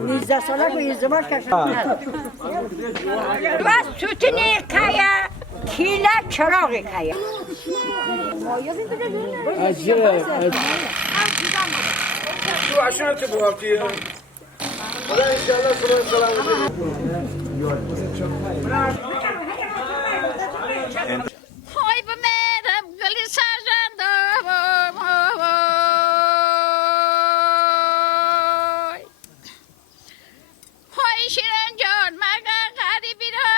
19 ساله به ازدواج کردم. بس سوتنی کایا کیلا چراغی کایا. تو عشان چه بوقتی؟ خدا انشالله خدا سلامتی. های به میرم گلی سرزنده های شیرین جان مگه غریبی را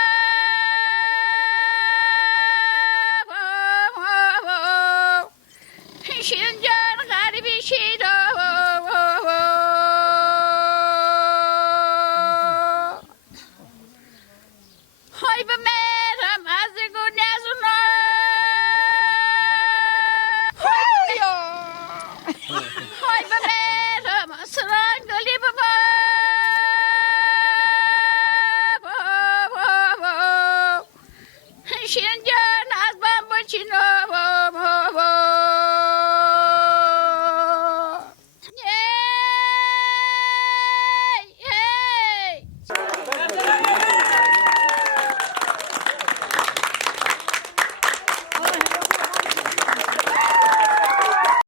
شیرین جان غریبی شیرا های به میرم از گونه از اونا